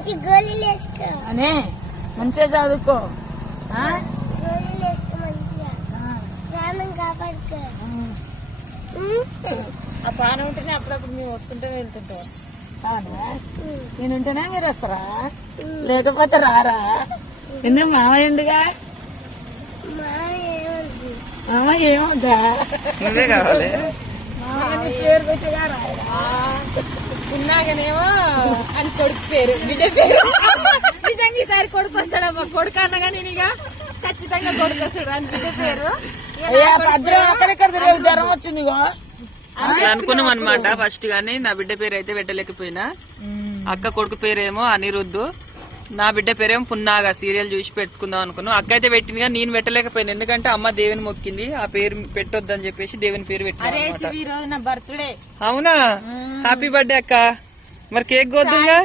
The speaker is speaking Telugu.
మంచి గోళీలు వేసుకో అనే మంచిగా చదువుకో. గోళీలు వేసుకో మంచిగా ప్రాణం కాపాడుకో. ఆ పాన ఉంటేనే అప్పుడప్పుడు మేము వస్తుంటే వెళ్తుంటాం. అవునా? నేను ఉంటేనే మీరు వస్తారా? లేకపోతే రారా? ఎందుకు మామయ్యండుగా? మామ ఏమవుతా నువ్వే కావాలి. పేరు పెట్టిగా రాయరా? ఉన్నాకనేమో అని కొడుకు పేరు, బిడ్డ పేరు. నిజంగా ఈసారి కొడుకు వస్తాడమ్మా. కొడుకు అన్నగా నేను ఇక ఖచ్చితంగా కొడుకు వస్తాడు అని బిడ్డ పేరు. అయ్యా భద్రం అక్కడెక్కడ రేపు జ్వరం వచ్చింది అనుకున్నాం అనమాట ఫస్ట్ గానీ నా బిడ్డ పేరు అయితే పెట్టలేకపోయినా. అక్క కొడుకు పేరేమో అనిరుద్ధు, నా బిడ్డ పేరేమో పున్నాగా. సీరియల్ చూసి పెట్టుకుందాం అనుకున్నాం. అక్క అయితే పెట్టింది కానీ నేను పెట్టలేకపోయినా, ఎందుకంటే అమ్మ దేవుని మొక్కింది ఆ పేరు పెట్టొద్దని చెప్పేసి దేవుని పేరు పెట్టింది. ఈ రోజు నా బర్త్డే. అవునా? హ్యాపీ బర్త్డే అక్క. మరి కేక్ కోద్దుగా.